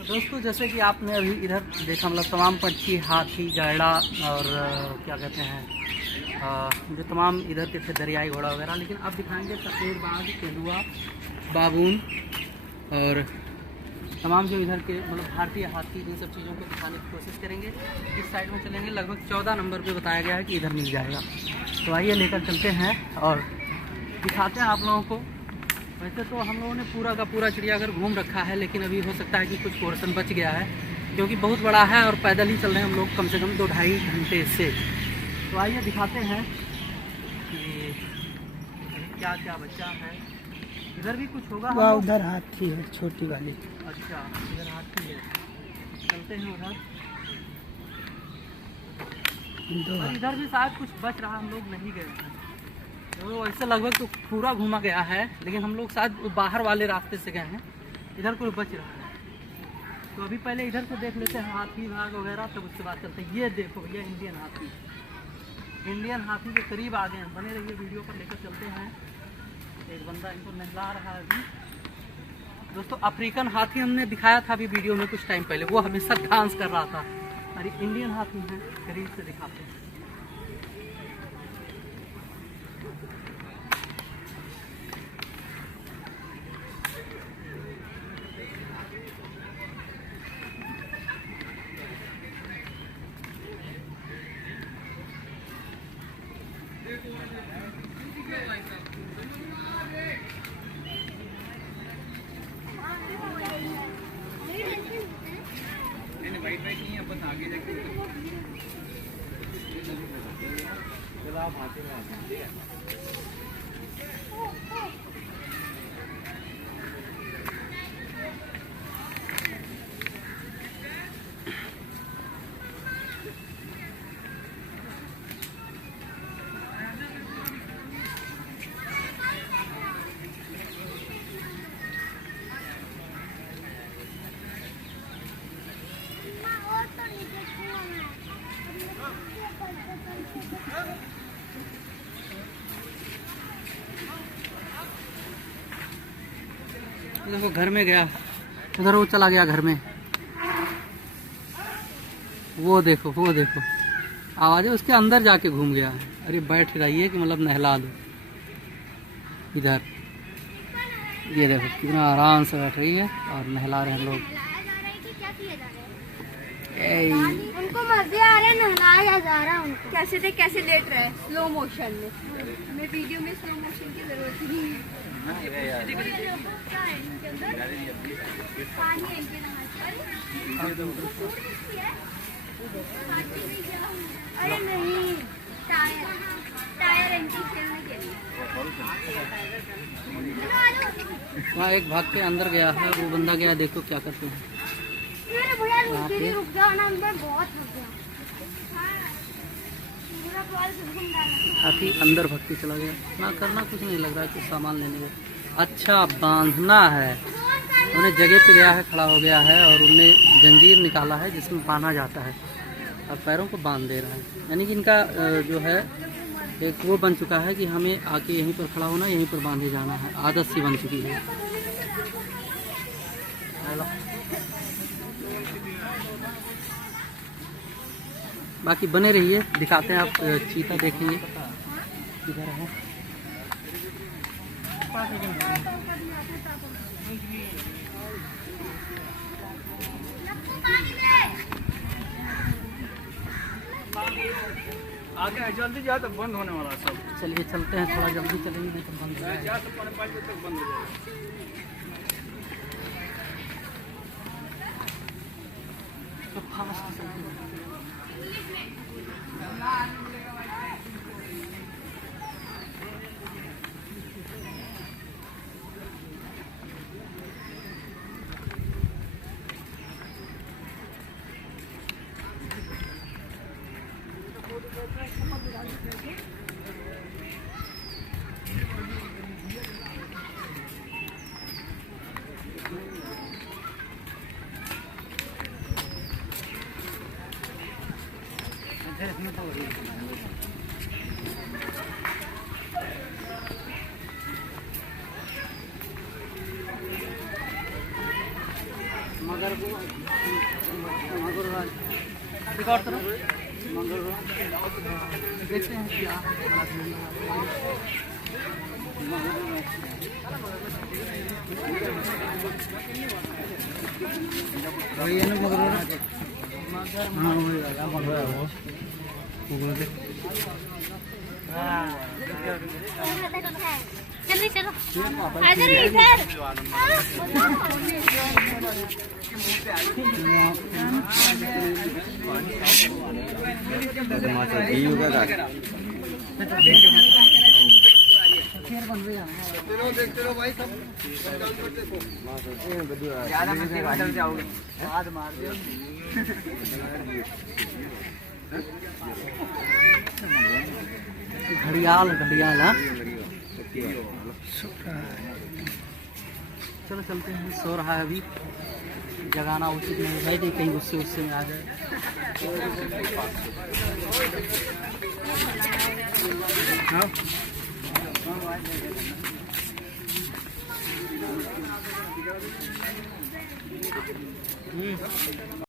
दोस्तों जैसे कि आपने अभी इधर देखा मतलब तमाम पंछी, हाथी, गैड़ा और क्या कहते हैं जो तमाम इधर के थे दरियाई घोड़ा वगैरह, लेकिन अब दिखाएंगे सफ़ेद बाघ, तेंदुआ, बाबून और तमाम जो इधर के मतलब भारतीय हाथी, इन सब चीज़ों को दिखाने की कोशिश करेंगे। इस साइड में चलेंगे, लगभग 14 नंबर पे बताया गया है कि इधर मिल जाएगा। तो आइए लेकर चलते हैं और दिखाते हैं आप लोगों को। वैसे तो हम लोगों ने पूरा का पूरा चिड़ियाघर घूम रखा है, लेकिन अभी हो सकता है कि कुछ पोर्शन बच गया है क्योंकि बहुत बड़ा है और पैदल ही चल रहे हैं हम लोग कम से कम 2-2.5 घंटे से। तो आइए दिखाते हैं कि क्या क्या बचा है। इधर भी कुछ होगा। वहाँ उधर हाथी है, छोटी वाली। अच्छा, इधर हाथी है, चलते हैं उधर। और इधर भी शायद कुछ बच रहा, हम लोग नहीं गए हैं। तो ऐसे लगभग तो पूरा घूमा गया है, लेकिन हम लोग शायद बाहर वाले रास्ते से गए हैं। इधर कुछ बच रहा है, तो अभी पहले इधर को देख लेते हैं हाथी भाग वगैरह, तब उसके बाद चलते हैं। ये देखो भैया, इंडियन हाथी। इंडियन हाथी के करीब आ गए हैं, बने रहिए वीडियो पर, लेकर चलते हैं। एक बंदा इनको नहला रहा है अभी। दोस्तों अफ्रीकन हाथी हमने दिखाया था अभी वीडियो में कुछ टाइम पहले, वो हमेशा डांस कर रहा था। अरे इंडियन हाथी है, करीब से दिखाते हैं। वाइट वाइट नहीं है, बस आगे जाके चलो आप हाथी में आते हैं। देखो घर में गया, उधर वो चला गया घर में। वो देखो आवाज़ है, उसके अंदर जाके घूम गया है। अरे बैठ रही है कि मतलब नहला दो। इधर ये देखो कितना आराम से बैठ रही है और नहला रहे हैं लोग। उनको मजे आ रहे हैं, नहलाया जा रहा है उनको। कैसे लेट रहे हैं स्लो मोशन में। हमें वीडियो में स्लो मोशन की जरूरत ही नहीं है। अरे नहीं, टायर एंटी खेलने के लिए। वहाँ एक भाग के अंदर गया है, वो बंदा गया, देखो क्या करते हैं। भैया रुक जाओ ना, मैं बहुत रुक गया। हाथी अंदर भाग के चला गया। ना करना कुछ नहीं लग रहा है, कुछ सामान लेने का। अच्छा बांधना है, उन्हें जगह पे गया है, खड़ा हो गया है और उन्हें जंजीर निकाला है जिसमें बांधा जाता है। अब पैरों को बांध दे रहा है, यानी कि इनका जो है एक वो बन चुका है कि हमें आके यहीं पर खड़ा होना, यहीं पर बांधे जाना है। आदत सी बन चुकी है। बाकी बने रहिए, दिखाते हैं। आप चीता देखेंगे किधर है। आगे जल्दी जा तो बंद होने वाला सब। चलिए चलते हैं, थोड़ा जल्दी चलेंगे नहीं तो बंद हो जाएगा। जा तो 5 बजे तक बंद हो जाएगा। तो फास्ट चलते हैं। मगर रिकॉर्ड करो देखते हैं क्या चलिए चलो इधर इधर देखते रहो भाई सब ज्यादा मत जाओगे बाद मार दियो घड़ियाल घड़ियाल। हाँ चलो चलते हैं, सो रहा है अभी, जगाना उचित नहीं है कि कहीं गुस्से उससे में आ जाए। हाँ